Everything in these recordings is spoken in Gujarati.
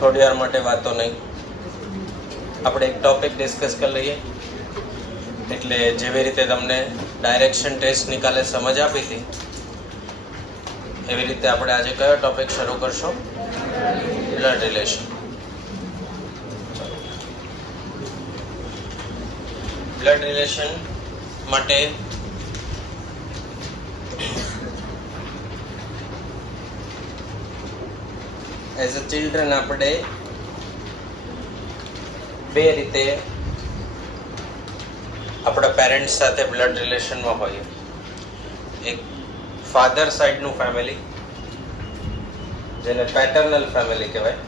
થોડી વાર માટે વાતો નહીં, આપણે એક ટોપિક ડિસ્કસ કરી લઈએ. એટલે જેવી રીતે તમને ડાયરેક્શન ટેસ્ટની કાલે સમજ આપી હતી એવી રીતે આપણે આજે કયો ટોપિક શરૂ કરશો? Blood relation. બ્લડ રિલેશન માટે એઝ અ ચિલ્ડ્રન આપણે બે રીતે આપણા પેરેન્ટ્સ સાથે બ્લડ રિલેશનમાં હોઈએ. એક ફાધર સાઈડનું ફેમિલી જેને પેટર્નલ ફેમિલી કહેવાય,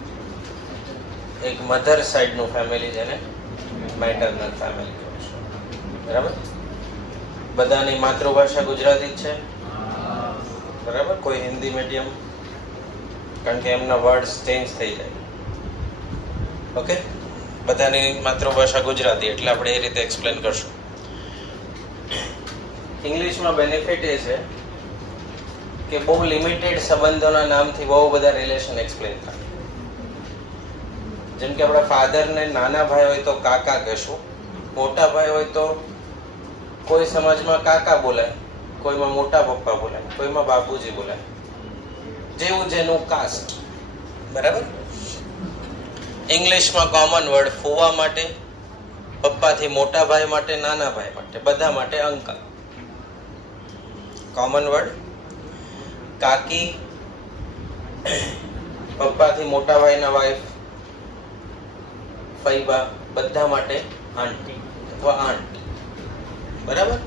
એક મધર સાઈડનું ફેમિલી જેને મેટર્નલ ફેમિલી કહેવાય. બરાબર? બધાની માતૃભાષા ગુજરાતી જ છે, બરાબર? કોઈ હિન્દી મીડિયમ, કારણ કે એમના વર્ડ્સ ચેન્જ થઈ જાય. ઓકે, બધાની માતૃભાષા ગુજરાતી એટલે આપણે એ રીતે એક્સપ્લેન કરશું. ઇંગ્લિશમાં બેનિફિટ એ છે કે બહુ લિમિટેડ સંબંધોના નામથી બહુ બધા રિલેશન એક્સપ્લેન થાય. જેમ કે આપણા ફાધરને નાના ભાઈ હોય તો કાકા કહેશું, મોટા ભાઈ હોય તો કોઈ સમાજમાં કાકા બોલાય, કોઈમાં મોટા પપ્પા બોલાય, કોઈમાં બાપુજી બોલાય, જેવું જેનું કાસ્ટ. બરાબર? ઇંગ્લિશમાં કોમન વર્ડ ફુવા માટે, પપ્પાથી મોટા ભાઈ માટે, નાના ભાઈ માટે, બધા માટે અંકલ. કોમન વર્ડ કાકી, પપ્પાથી મોટા ભાઈના વાઈફ, ફઈબા, બધા માટે આંટી અથવા આંટ. બરાબર?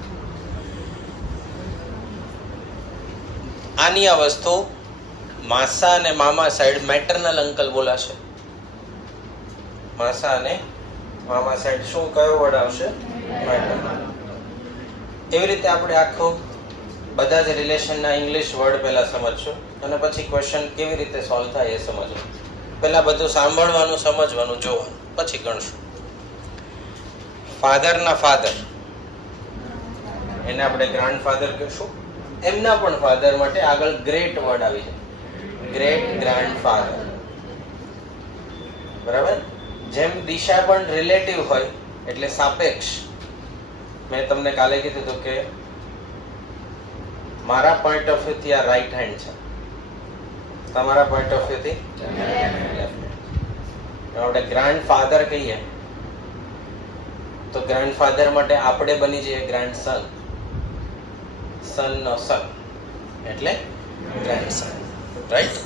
આની આ વસ્તુ માસા અને મામા સાઈડ મેટર્નલ અંકલ બોલાશે. માસા અને મામા સાઈડ શું કયો વર્ડ આવશે? મેટર્નલ. એવી રીતે આપણે આખું બધા જ રિલેશનના ઇંગ્લિશ વર્ડ પહેલા સમજશું અને પછી ક્વેશ્ચન કેવી રીતે સોલ્વ થાય એ સમજવું. પહેલા બધું સાંભળવાનું, સમજવાનું, જોવાનું, પછી ગણશું. ફાધરના ફાધર એને આપણે ગ્રાન્ડફાધર કહીશું. એમના પણ ફાધર માટે આગળ ગ્રેટ વર્ડ આવી જાય, ગ્રેટ ગ્રાન્ડફાધર. બરાબર? જેમ દિશા પણ રિલેટિવ હોય એટલે સાપેક્ષ. મેં તમને કાલે કીધું હતું કે મારા પોઈન્ટ ઓફ વ્યૂ થી આ રાઈટ હેન્ડ છે, તમારા પોઈન્ટ ઓફ વ્યૂ થી આપણે ગ્રાન્ડફાધર કહીએ તો ગ્રાન્ડફાધર માટે આપણે બની જઈએ ગ્રાન્ડસન. સન નો સન એટલે ગ્રાન્ડસન. રાઈટ?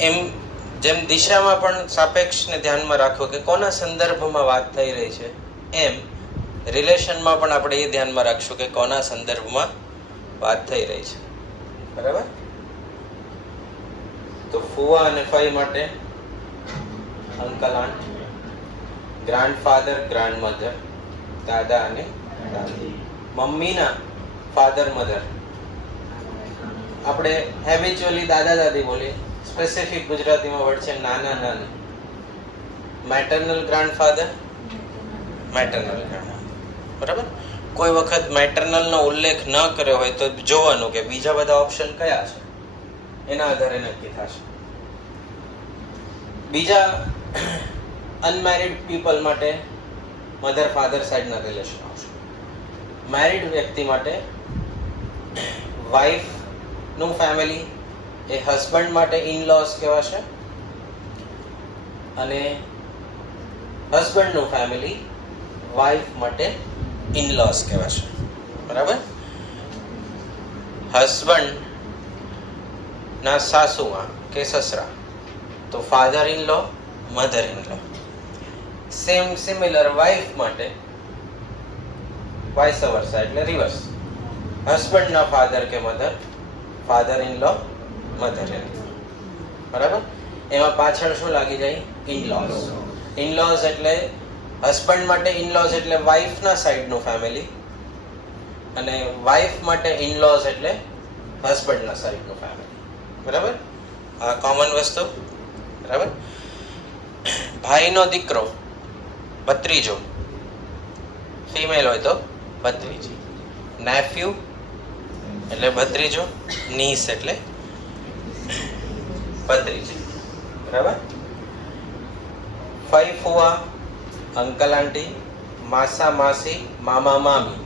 એમ જેમ દિશામાં પણ સાપેક્ષને ધ્યાનમાં રાખો કે કોના સંદર્ભમાં વાત થઈ રહી છે, એમ રિલેશનમાં પણ આપણે એ ધ્યાનમાં રાખશું કે કોના સંદર્ભમાં વાત થઈ રહી છે. બરાબર? તો ફુવા અને ફઈ માટે અંકલ આંટ, ગ્રાન્ડફાધર ગ્રાન્ડમધર, દાદા અને દાદી. મમ્મીના ફાધર મધર આપણે હેબિચ્યુઅલી દાદા દાદી બોલીએ, સ્પેસિફિક ગુજરાતીમાં વર્ડ છે નાના નાની. Maternal grandfather, maternal grandmother. બરાબર? કોઈ વખત મેટર્નલનો ઉલ્લેખ ન કર્યો હોય તો જોવાનું કે બીજા બધા ઓપ્શન કયા છે, એના આધારે નક્કી થશે. બીજા અનમેરિડ પીપલ માટે મધર ફાધર સાઈડના રિલેશન આવશે. મેરિડ વ્યક્તિ માટે વાઇફ નું ફેમિલી એ હસબન્ડ માટે ઇનલોસ કહેવાશે અને હસબન્ડનું ફેમિલી વાઇફ માટે ઇનલોસ કહેવાશે. બરાબર? હસબન્ડ ના સાસુમાં કે સસરા તો father in law, mother in law. Same similar wife માટે વાઇસ વર્સા એટલે રિવર્સ. હસબન્ડ ના ફાધર કે mother, father in law, mother in law. બરાબર? એમાં પાછળ શું લાગી જાય? ઇનલોઝ. ઇનલોઝ એટલે હસબન્ડ માટે ઇનલોઝ એટલે વાઇફના સાઈડનું ફેમિલી અને વાઇફ માટે ઇનલોઝ એટલે હસબન્ડના સાઈડનું ફેમિલી. બરાબર? આ કોમન વસ્તુ. બરાબર? ભાઈનો દીકરો ભત્રીજો, ફિમેલ હોય તો ભત્રીજી. નેફ્યુ એટલે ભત્રીજો, નીસ એટલે ભત્રીજી. બરાબર? ફઈ ફુવા, અંકલ આંટી, માસા માસી, મામા મામી.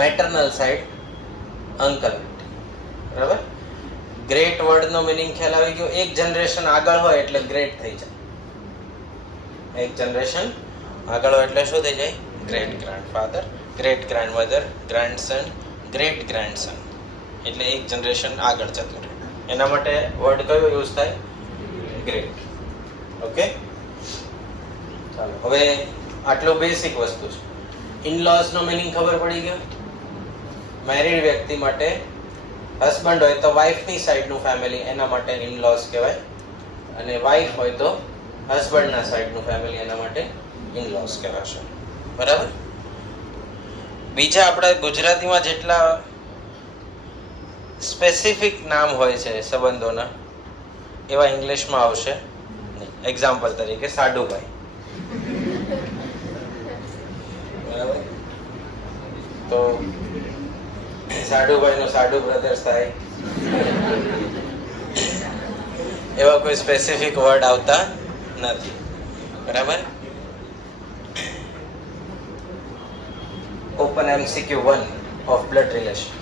Maternal side uncle aunty. બરાબર. ગ્રેટ વર્ડનો મિનિંગ ખ્યાલ આવી ગયો. એક જનરેશન આગળ હોય એટલે ગ્રેટ થઈ જાય. એક જનરેશન આગળ હોય એટલે શું થઈ જાય? Great grandfather, great grandmother, grandson, great grandson. એટલે એક જનરેશન આગળ જતું રહે. એના માટે વર્ડ કયો યુઝ થાય? ગ્રેટ. ઓકે, ચાલો હવે આટલું બેસિક વસ્તુ છે. ઇનલોઝ નો મિનિંગ ખબર પડી ગયો. મેરીડ વ્યક્તિ માટે હસબન્ડ હોય તો વાઇફની સાઈડનું ફેમિલી, એના માટે ઇનલોઝ કહેવાય. અને વાઇફ હોય તો હસબન્ડના સાઈડનું ફેમિલી, એના માટે ઇનલોઝ કહેવાશે. બરાબર. બીજા આપણા ગુજરાતીમાં જેટલા સ્પેસિફિક નામ હોય છે સંબંધોના, એવા ઇંગ્લિશમાં આવશે. એક્ઝામ્પલ તરીકે સાડુભાઈ. બરાબર. તો સાડુભાઈ નો સાડુ બ્રધર્સ થાય. એવા કોઈ સ્પેસિફિક વર્ડ આવતા નથી. બરાબર. Open MCQ 1 of blood relation.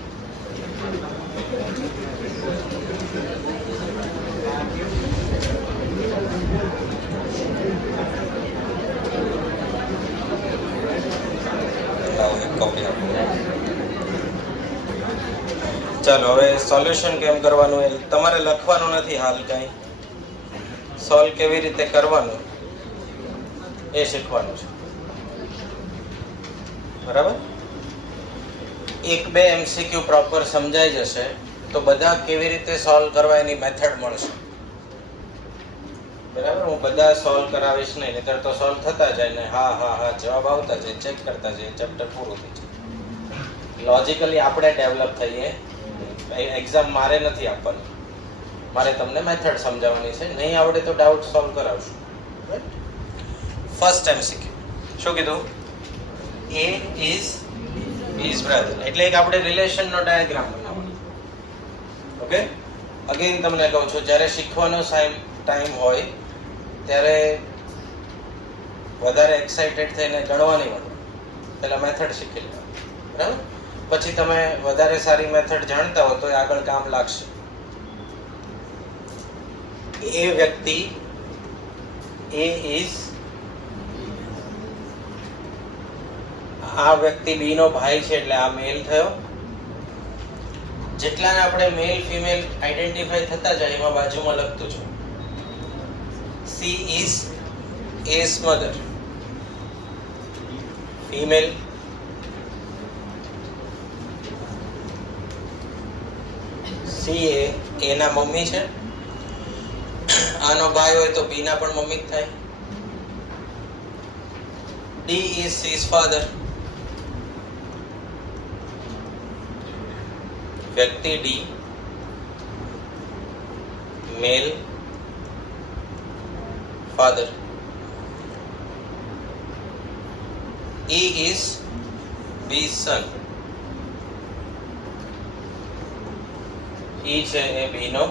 ચાલો હવે સોલ્યુશન કેમ કરવાનું એ તમારે લખવાનું નથી. હાલ કઈ સોલ્વ કેવી રીતે કરવાનું એ શીખવાનું છે. બરાબર. એક બે MCQ પ્રોપર સમજાઈ જશે તો બધા કેવી રીતે સોલ્વ કરવા એની મેથડ મળશે. બરાબર. હું બધા સોલ્વ કરાવીશ નહીં, નહીતર તો સોલ્વ થતા જાય ને હા હા હા જવાબ આવતા જાય, ચેક કરતા જાય, ચેપ્ટર પૂરું થઈ જાય. લોજિકલી આપણે ડેવલપ થઈએ. એક્ઝામ મારે નથી આપવાની, મારે તમને મેથડ સમજાવવાની છે. નહીં આવડે તો ડાઉટ સોલ્વ કરાવશું. ફર્સ્ટ MCQ શું કીધું? A is brother. એટલે એક આપણે રિલેશનનો ડાયાગ્રામ બનાવવાનો. ઓકે. અગેન તમને કહું છું, જ્યારે શીખવાનો ટાઈમ હોય ત્યારે વધારે એક્સાઇટેડ થઈને ગણવા નહીં મળે. પહેલા મેથડ શીખી લેવાનું. બરાબર. પછી તમે વધારે સારી મેથડ જાણતા હો તો આગળ કામ લાગશે. એ વ્યક્તિ A is, આ વ્યક્તિ B નો ભાઈ છે એટલે આ મેલ થયો. જેટલાને આપણે મેલ ફિમેલ આઈડેન્ટિફાઈ થતા જાય એમાં બાજુમાં લખતું છે. C is A's mother. Female. C A ના મમ્મી છે. આનો ભાઈ હોય તો B ના પણ મમ્મી જ થાય. D is C's father. વ્યક્તિ D, mail, father. E is B's son. E છે એ B નો.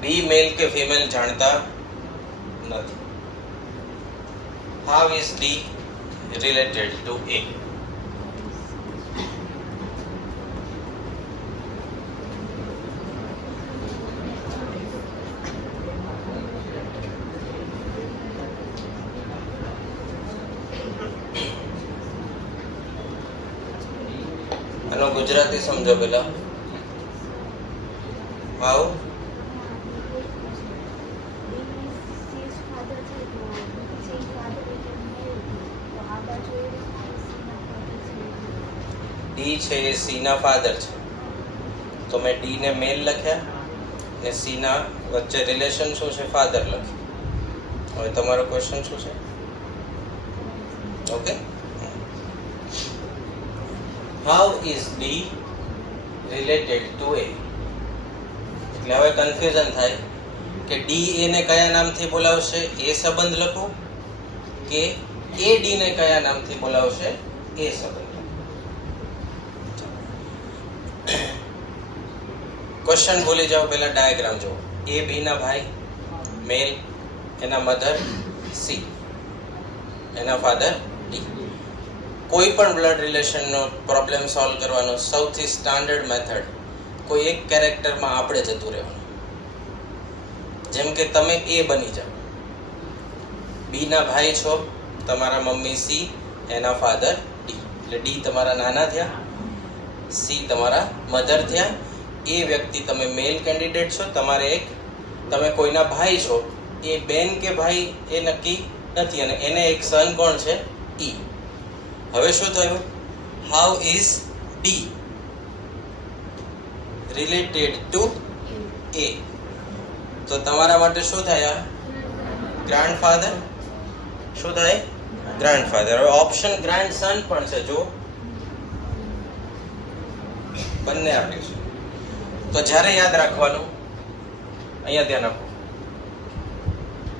B મેલ કે ફિમેલ જાણતા નથી. How is D related to A? આનો ગુજરાતી સમજો પેલા. આવ D છે એ C ના ફાધર છે, તો મેં D ને મેલ લખ્યા ને C ના વચ્ચે રિલેશન શું છે? ફાધર લખ્યું. હવે તમારો ક્વેશ્ચન શું છે? Okay. How is D related to A? એટલે હવે કન્ફ્યુઝન થાય કે D A ને કયા નામથી બોલાવશે એ સંબંધ લખું કે A D ને કયા નામથી બોલાવશે એ સંબંધ. ક્વેશ્ચન ભૂલી જાઓ, પહેલા ડાયાગ્રામ જુઓ. A B ના ભાઈ મેલ, એના મધર સી, એના ફાધર ડી. કોઈ પણ બ્લડ રિલેશનનો પ્રોબ્લેમ સોલ્વ કરવાનો સૌથી સ્ટાન્ડર્ડ મેથડ કોઈ એક કેરેક્ટરમાં આપણે જતું રહેવાનું. જેમ કે તમે એ બની જાઓ, બી ના ભાઈ છો, તમારા મમ્મી સી, એના ફાધર ડી, એટલે ડી તમારા નાના થયા, સી તમારા મધર થયા. એ વ્યક્તિ તમે મેલ કેન્ડિડેટ છો, તમારે એક, તમે કોઈના ભાઈ છો, એ બેન કે ભાઈ એ નક્કી નથી, અને એને એક સન કોણ છે? ઈ. હવે શું થયું? How is D related to A? તો તમારા માટે શું થાય? ગ્રાન્ડફાધર. શું થાય? ગ્રાન્ડફાધર. હવે ઓપ્શન ગ્રાન્ડસન પણ છે, જો બંને આપ્યું છે. તો જ્યારે યાદ રાખવાનું, અહીંયા ધ્યાન આપો,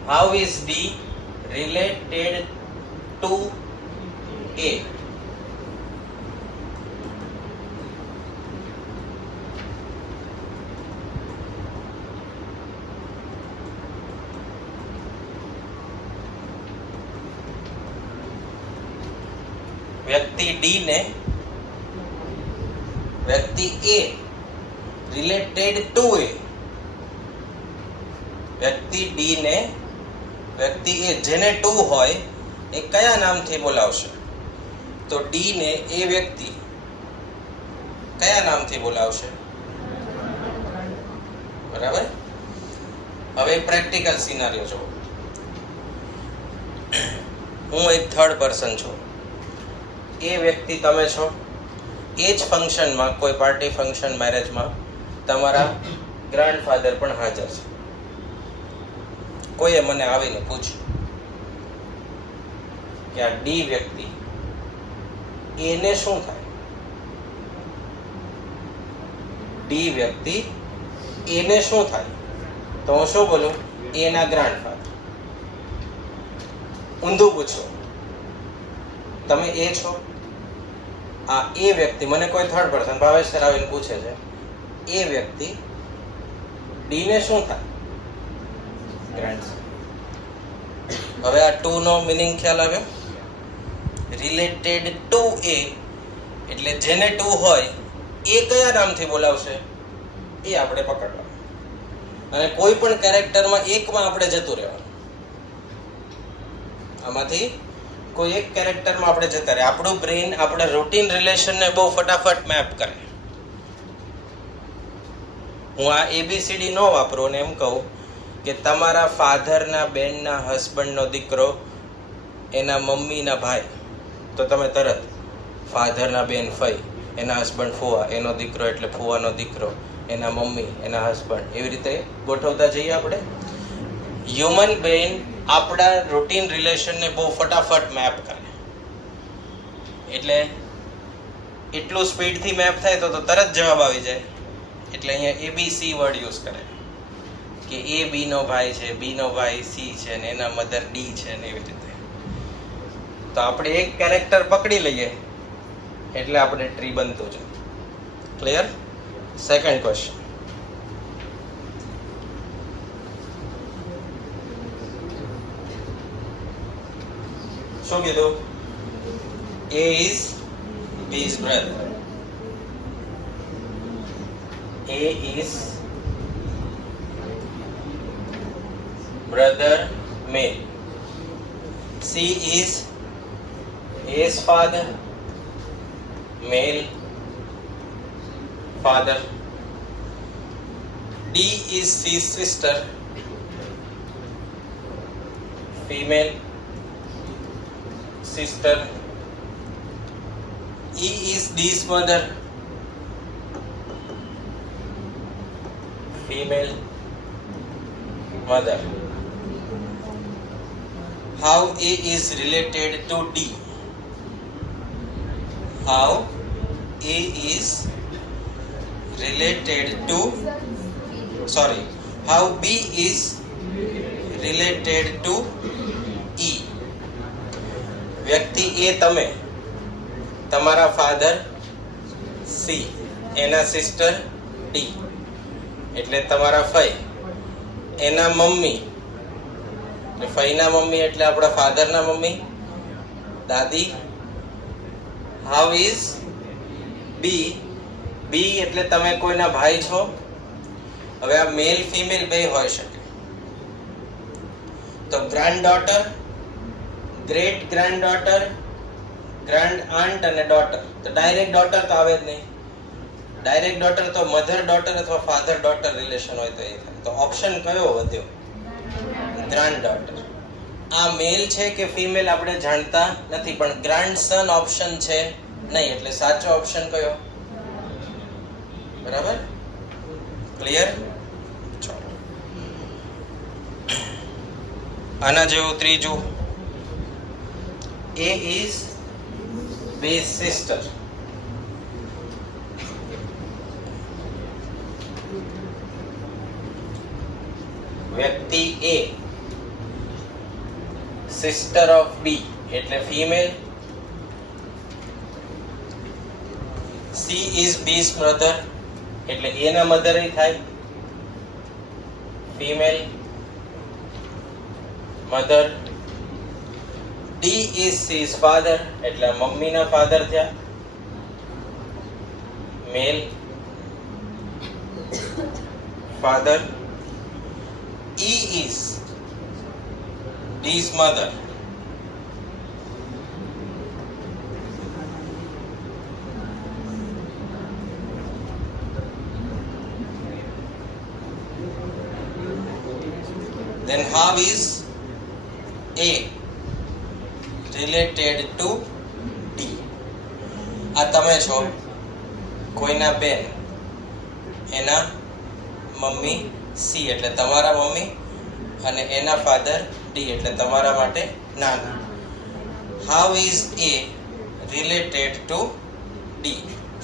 how is D related to A? વ્યક્તિ ડી ને વ્યક્તિ એ રિલેટેડ ટુ એ, વ્યક્તિ ડી ને વ્યક્તિ એ જેને ટુ હોય એ કયા નામથી બોલાવશે? તો ડી ને એ વ્યક્તિ કયા નામથી બોલાવશે? બરાબર. હવે પ્રેક્ટિકલ સિનારિયો જો, હું એક થર્ડ પર્સન છું, એ વ્યક્તિ તમે છો. એ જ ફંક્શનમાં, કોઈ પાર્ટી ફંક્શન, મેરેજમાં તમારા ગ્રાન્ડફાધર પણ હાજર છે. કોઈએ મને આવીને પૂછ્યું કે આ ડી વ્યક્તિ એને શું થાય? ડી વ્યક્તિ એને શું થાય? તો હું શું બોલું? એના ગ્રાન્ડફાધર. ઊંધું પૂછો, તમે એ છો, આ એ વ્યક્તિ, મને કોઈ થર્ડ પર્સન ભાવેશ સર આવીને પૂછે છે, એ વ્યક્તિ ડી ને શું થાય? ગ્રાન્ડસન. હવે આ ટુ નો મિનિંગ ખ્યાલ આવ્યો? રિલેટેડ ટુ એ એટલે જેને ટુ હોય એ કયા નામથી બોલાવશે એ આપણે પકડવાનું, અને કોઈ પણ કેરેક્ટરમાં એકમાં આપણે જતું રહેવાનું. આમાંથી કોઈ એક કેરેક્ટરમાં આપણે જતા રહે. આપણું બ્રેઇન આપણા રૂટીન રિલેશનને બહુ ફટાફટ મેપ કરે. હું આ એબીસીડી નો વાપરું અને એમ કહું કે તમારા ફાધરના બેનના હસબન્ડનો દીકરો એના મમ્મીના ભાઈ, તો તમે તરત ફાધરના બેન ફઈ, એના હસબન્ડ ફુવા, એનો દીકરો એટલે ફુવાનો દીકરો, એના મમ્મી, એના હસબન્ડ, એવી રીતે ગોઠવતા જઈએ આપણે. હ્યુમન બ્રેઇન આપણા રૂટીન રિલેશનને બહુ ફટાફટ મેપ કરે. એટલે એટલું સ્પીડથી મેપ થાય તો તરત જવાબ આવી જાય. એટલે અહીંયા એબીસી વર્ડ યુઝ કરે કે એ બી નો ભાઈ છે, બી નો ભાઈ સી છે, ને એના મધર ડી છે, ને એવી રીતે. તો આપણે એક કેરેક્ટર પકડી લઈએ એટલે આપણે ટ્રી બનતું છે. ક્લિયર? Second question. શું કીધું? A is B's brother. A is brother male. C is A's father, male father. D is C's sister, female sister. E is D's mother, female mother. How A is related to D? How A is related to, sorry, how B is related to E? વ્યક્તિ એ તમે, તમારા ફાધર સી, એના સિસ્ટર ડી, એટલે તમારા ફઈ, એના મમ્મી ફઈના મમ્મી એટલે આપણા ફાધરના મમ્મી, દાદી. How is B? બી એટલે તમે કોઈના ભાઈ છો. હવે આ મેલ ફિમેલ બે હોઈ શકે. તો grand daughter, great grand daughter, grand aunt અને ડોટર. તો ડાયરેક્ટ ડોટર તો આવે જ નહીં. ડાયરેક્ટ ડોટર તો મધર ડોટર અથવા ફાધર ડોટર રિલેશન હોય તો એ થાય. તો ઓપ્શન કયો વધ્યો? Grand daughter. આ મેલ છે કે ફિમેલ આપણે જાણતા નથી, પણ ગ્રાન્ડ સન ઓપ્શન છે નહીં, એટલે સાચો ઓપ્શન કયો? બરાબર, ક્લિયર? ચાલો આના જેવું ત્રીજું, A is B's sister. વ્યક્તિ A સિસ્ટર ઓફ B એટલે female. C is B's mother એટલે A ના મધર થાય, female mother. D is C's father એટલે મમ્મીના ફાધર થયા, મેલ father. E is D's mother. Then how is A related to D? આ તમે છો, કોઈના બેન, એના મમ્મી C એટલે તમારા મમ્મી, અને એના ફાધર D એટલે તમારા માટે નાના. How is A related to D?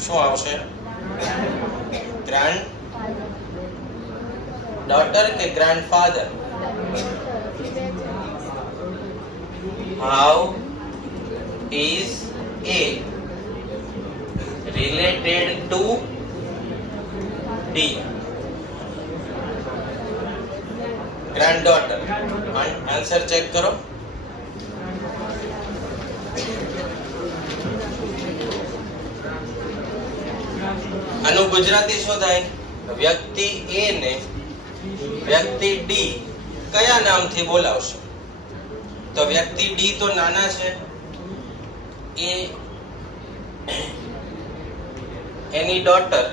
શું આવશે? ગ્રાન્ડ ડોટર કે grand father? How is A related to D? Granddaughter. Answer check કરો. આનું ગુજરાતી શું થાય? વ્યક્તિ A ને વ્યક્તિ D કયા નામથી બોલાવશો? તો વ્યક્તિ D તો નાના છે, એ એની ડોટર,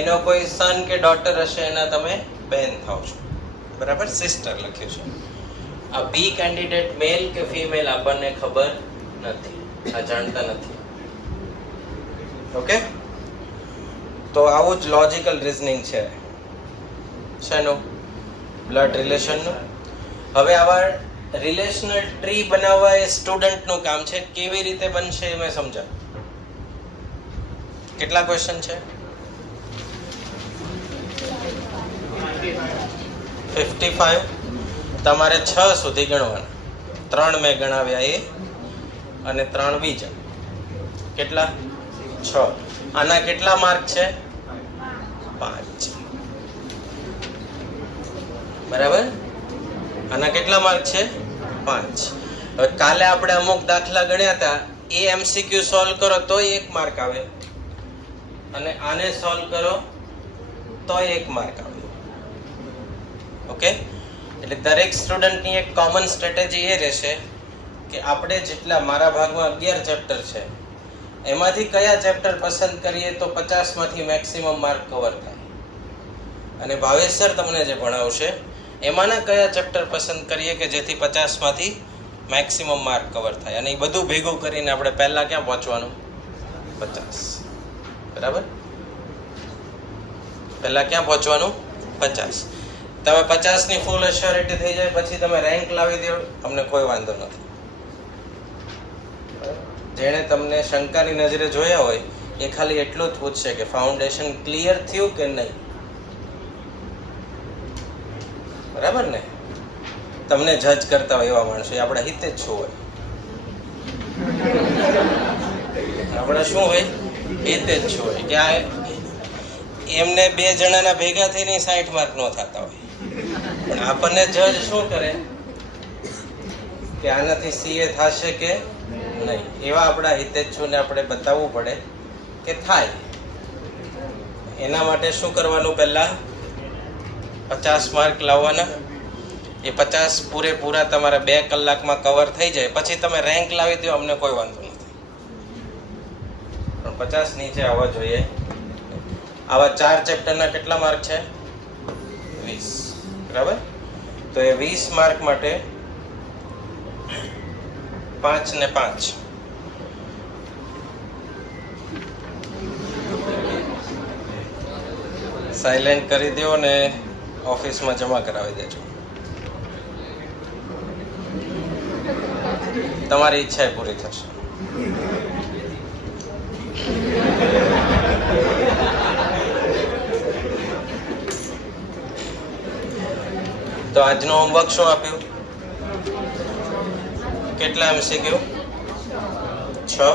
એનો કોઈ સન કે ડોટર હશે, એના તમે બેન થાવ છો. બરાબર, સિસ્ટર લખ્યું છે. આ બી કેન્ડિડેટ મેલ કે ફિમેલ આપણને ખબર નથી, આ જાણતા નથી. ઓકે, તો આવું જ લોજિકલ રીઝનિંગ છે શેનું? બ્લડ રિલેશનનું. હવે આવા રિલેશનલ ટ્રી બનાવવા એ સ્ટુડન્ટનું કામ છે. કેવી રીતે બનશે એ મેં સમજાવ્યું. કેટલા ક્વેશ્ચન છે? 55. તમારે 6 સુધી ગણવાના. 3 મેં ગણાવ્યા એ અને 3 બીજા. કેટલા? 6. આના કેટલા માર્ક છે? 5. બરાબર, આના કેટલા માર્ક છે? 5. હવે કાલે આપણે અમુક દાખલા ગણ્યા હતા, એ એમસીક્યુ સોલ્વ કરો તો 1 માર્ક આવે, અને આને સોલ્વ કરો તો 1 માર્ક આવે. ઓકે, એટલે દરેક સ્ટુડન્ટની એક કોમન સ્ટ્રેટેજી એ રહેશે કે આપણે જેટલા, મારા ભાગમાં 11 ચેપ્ટર છે, એમાંથી કયા ચેપ્ટર પસંદ કરીએ તો 50 માંથી મેક્સિમમ માર્ક કવર થાય, અને ભાવેશ સર તમને જે ભણાવશે એમાંના કયા ચેપ્ટર પસંદ કરીએ કે જેથી 50 માંથી મેક્સિમમ માર્ક કવર થાય. અને એ બધું ભેગું કરીને આપણે પહેલા ક્યાં પહોંચવાનું? 50. બરાબર, પહેલા ક્યાં પહોંચવાનું? 50. તમે 50 ની ફૂલ એશ્યોરિટી થઈ જાય પછી તમે રેન્ક લાવી દો, અમને કોઈ વાંધો નથી. જેણે તમને શંકાની નજરે જોયા હોય એ ખાલી એટલું જ પૂછશે કે ફાઉન્ડેશન ક્લિયર થયું કે નહીં. બરાબર ને? તમને જજ કરતા હોય એવા માણસો, આપણા હિતે જ શું હોય? આપણા શું હોય? હિતે જ શું હોય કે આ એમને 2 જણાના ભેગા થઈને 60 માર્ક નો થતા હોય. પણ આપણને જજ શું કરે કે આનાથી સીએ થશે કે નહીં, એવા આપણા હિતેચ્છુને આપણે બતાવવું પડે કે થાય. એના માટે શું કરવાનું, પહેલા 50 માર્ક લાવવાના. એ 50 પૂરેપૂરા તમારા 2 કલાકમાં કવર થઈ જાય, પછી તમે રેન્ક લાવી દો, અમને કોઈ વાંધો નથી, પણ 50 નીચે આવવા જોઈએ. આવા 4 ચેપ્ટરના કેટલા માર્ક છે? 20. બરાબર? તો એ 20 માર્ક માટે 5 ને 5 સાયલેન્ટ કરી દો ને ઓફિસમાં જમા કરાવી દેજો. તમારી ઈચ્છા એ પૂરી થશે. તો આજનું હોમવર્ક શું આપ્યું? કેટલા MCQ? 6.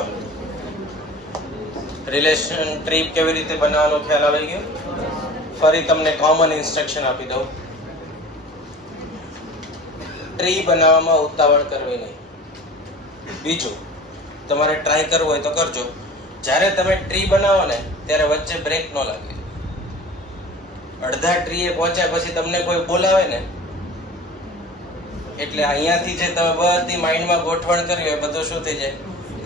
રિલેશન ટ્રી કેવી રીતે બનાવવાનો ખ્યાલ આવી ગયો? ફરી તમને કોમન ઇન્સ્ટ્રક્શન આપી દઉં. ટ્રી બનાવવામાં ઉતાવળ કરવી નહીં. બીજું, તમારે ટ્રાય કરવું હોય તો કરજો, જ્યારે તમે ટ્રી બનાવો ને ત્યારે વચ્ચે બ્રેક ન લાગે. અડધા ટ્રીએ પહોંચ્યા પછી તમને કોઈ બોલાવે ને એટલે અહીંયાથી જે તમે બધી માઇન્ડમાં ગોઠવણ કરી હોય બધું શું થઈ જાય?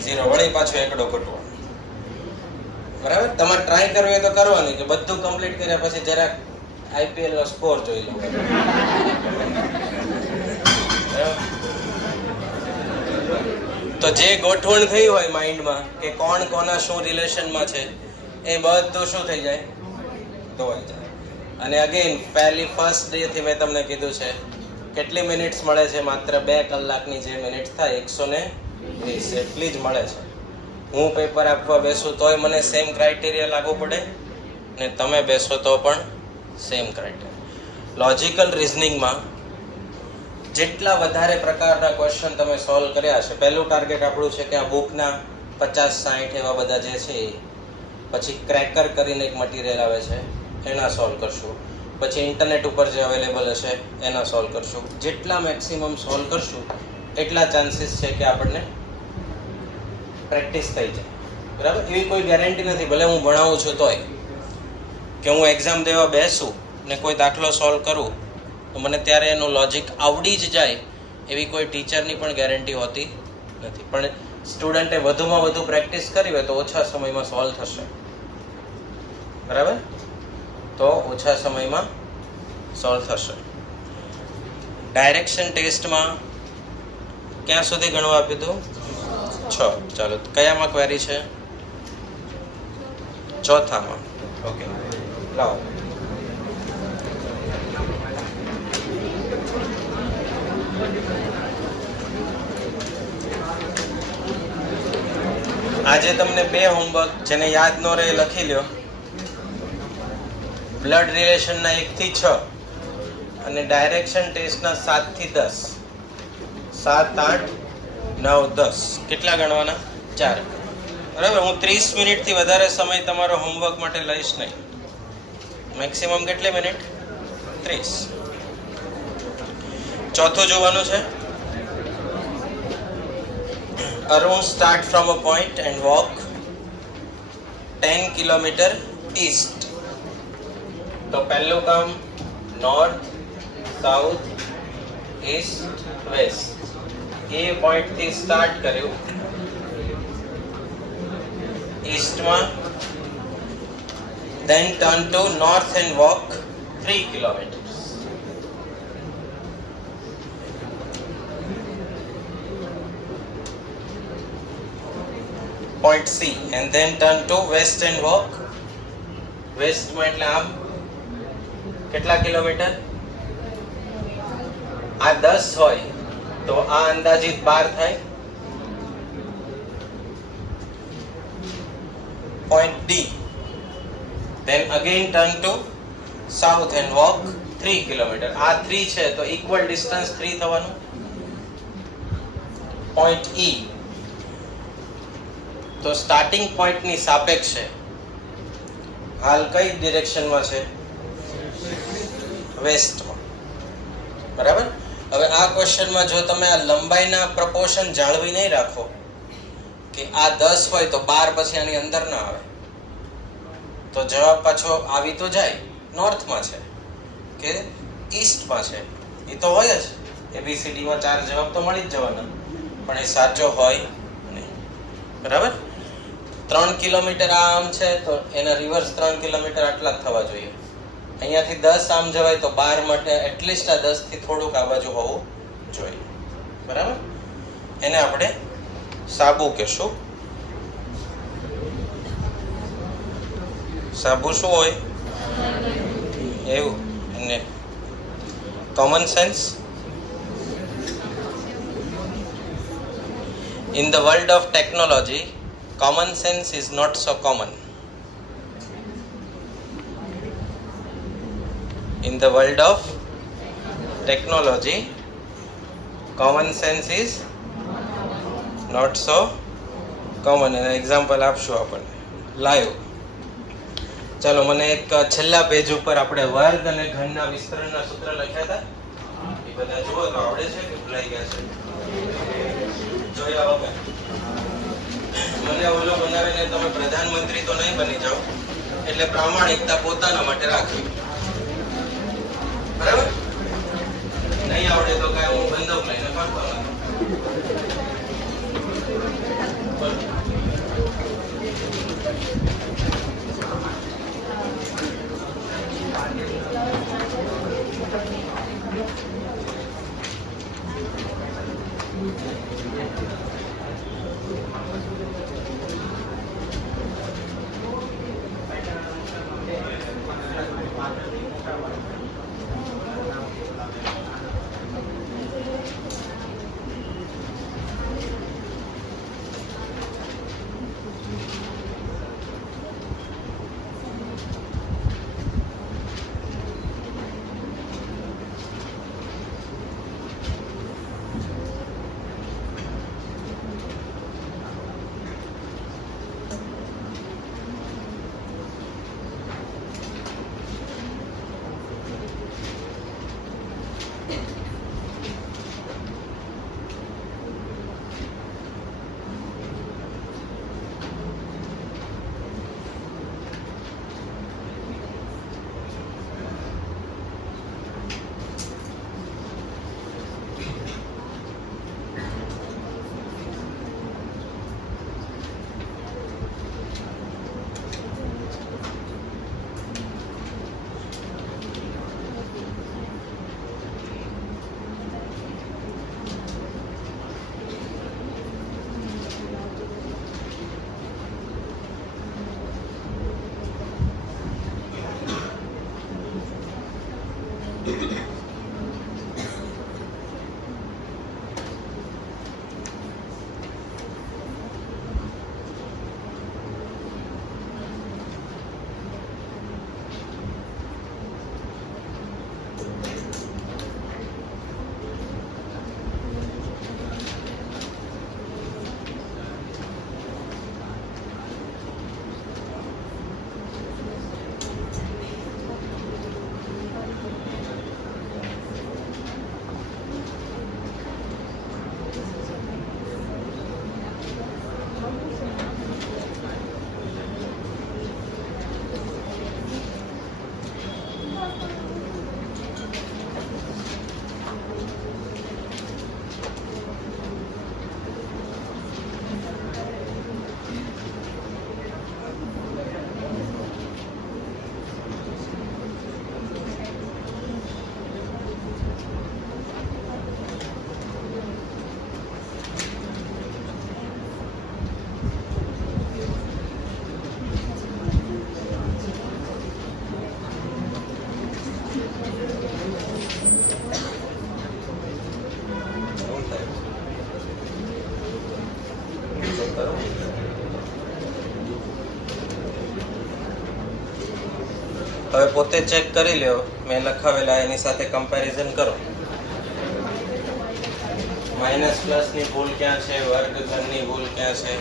0. વળી પાછો એકડો ગોઠવો. બરાબર? તમારે ટ્રાય કરવી હોય તો કરવાની, કે બધું કમ્પ્લીટ કર્યા પછી જરાક IPL નો સ્કોર જોઈ લો. તો જે ગોઠવણ થઈ હોય માઇન્ડમાં કે કોણ કોના શું રિલેશનમાં છે, એ બધું શું થઈ જાય? ધોવાઈ જાય. અને અગેન ફર્સ્ટ ડે થી મેં તમને કીધું છે કેટલી મિનિટ્સ મળે છે? માત્ર 2 કલાકની જે મિનિટ થાય 120 એટલી જ મળે છે. હું પેપર આપવા બેસું તોય મને સેમ ક્રાઇટેરિયા લાગુ પડે ને તમે બેસો તો પણ સેમ ક્રાઇટેરિયા. લોજિકલ રિઝનિંગમાં જેટલા વધારે પ્રકારના ક્વેશ્ચન તમે સોલ્વ કર્યા છે, પહેલું ટાર્ગેટ આપણું છે કે આ બુકના 50-60 એવા બધા જે છે, પછી ક્રેકર કરીને એક મટીરિયલ આવે છે એના સોલ્વ કરશું, પછી ઇન્ટરનેટ ઉપર જે અવેલેબલ હશે એના સોલ્વ કરશું. જેટલા મેક્સિમમ સોલ્વ કરશું એટલા ચાન્સીસ છે કે આપણને પ્રેક્ટિસ થઈ જાય. બરાબર? એવી કોઈ ગેરંટી નથી, ભલે હું ભણાવું છું તોય, કે હું એક્ઝામ દેવા બેસું ને કોઈ દાખલો સોલ્વ કરું તો મને ત્યારે એનું લોજિક આવડી જ જાય એવી કોઈ ટીચરની પણ ગેરંટી હોતી નથી. પણ સ્ટુડન્ટે વધુમાં વધુ પ્રેક્ટિસ કરી હોય તો ઓછા સમયમાં સોલ્વ થશે. બરાબર? તો ઓછા સમયમાં સોલ્વ થશે. ડાયરેક્શન ટેસ્ટમાં ક્યાં સુધી ગણવા આપ્યું હતું? 6. ચાલો, કયામાં ક્વેરી છે? ચોથામાં. ઓકે, લાવો. આજે તમને 2 હોમવર્ક, જેને યાદ ન રહે લખી લ્યો. બ્લડ રિલેશનના 1 થી 6 અને ડાયરેક્શન ટેસ્ટના 7 થી 10. 7, 8, 9, 10. કેટલા ગણવાના? 4. બરાબર? હું 30 મિનિટથી વધારે સમય તમારો હોમવર્ક માટે લઈશ નહીં. મેક્સિમમ કેટલી મિનિટ? 30. ચોથું જોવાનું છે. Arun start from a point and walk 10 kilometre east. તો પહેલું કામ નોર્થ, સાઉથ, ઈસ્ટ, વેસ્ટ એ પોઈન્ટ થી સ્ટાર્ટ કર્યું. ઈસ્ટમાં, then turn to north and walk 3 kilometers. Point C, and then turn to west and walk. west માં એટલે આમ કેટલા કિલોમીટર? આ 10 હોય તો આ અંદાજિત 12 થાય. Point D, then again turn to south and walk 3 kilometer. આ 3 છે તો equal distance 3 થવાનું. Point E, તો સ્ટાર્ટિંગ પોઈન્ટ ની સાપેક્ષે હાલ કઈ ડિરેક્શનમાં છે? વેસ્ટમાં. બરાબર. હવે આ ક્વેશ્ચનમાં જો તમે આ લંબાઈના પ્રપોર્શન જાળવી નહીં રાખો કે આ 10 હોય તો 12 પછી આની અંદર ના આવે, તો જવાબ પાછો આવી તો જાય નોર્થમાં છે કે ઈસ્ટમાં છે, એ તો હોય જ. ABCD માં 4 જવાબ તો મળી જ જવાના, પણ એ સાચો હોય નહીં. બરાબર. 3 કિલોમીટર આમ છે તો એના રિવર્સ 3 કિલોમીટર આટલા જ થવા જોઈએ. અહીંયાથી 10 આમ જવાય તો 12 માટે એટલીસ્ટ આ 10 થી થોડુંક આ બાજુ હોવું જોઈએ. બરાબર. એને આપણે સાબુ કહેશું. સાબુ શું હોય એવું, અને common sense. In the world of technology, common sense is not so common. In the world of technology, common sense is not so common. An example આપશું આપણને લાઈવ. ચાલો, મને એક છેલ્લા પેજ ઉપર આપણે વર્ગ અને ઘનના વિસ્તરણના સૂત્ર લખ્યા હતા, એ બધા જુઓ તો આવડે છે કે ભૂલાઈ ગયા છે? જોયા વગર મને ઓલો બનાવીને તમે પ્રધાનમંત્રી તો નહીં બની જાઓ, એટલે પ્રામાણિકતા પોતાના માટે રાખવી. બરાબર. નહીં આવડે તો કાંઈ હું બંદૂક લઈને ફરતો નથી. હવે પોતે ચેક કરી લ્યો, મેં લખાવેલા એની સાથે કમ્પેરિઝન કરો. માઇનસ પ્લસ ની ભૂલ ક્યાં છે, વર્ગ ઘનની ભૂલ ક્યાં છે?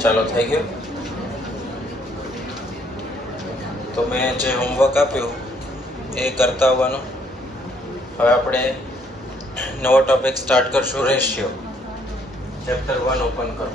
ચાલો થઈ ગયું. તો મેં જે હોમવર્ક આપ્યું એ કરતા આવવાનું. હવે આપણે નવો ટોપિક સ્ટાર્ટ કરશું, રેશિયો. ચેપ્ટર 1 ઓપન કરો.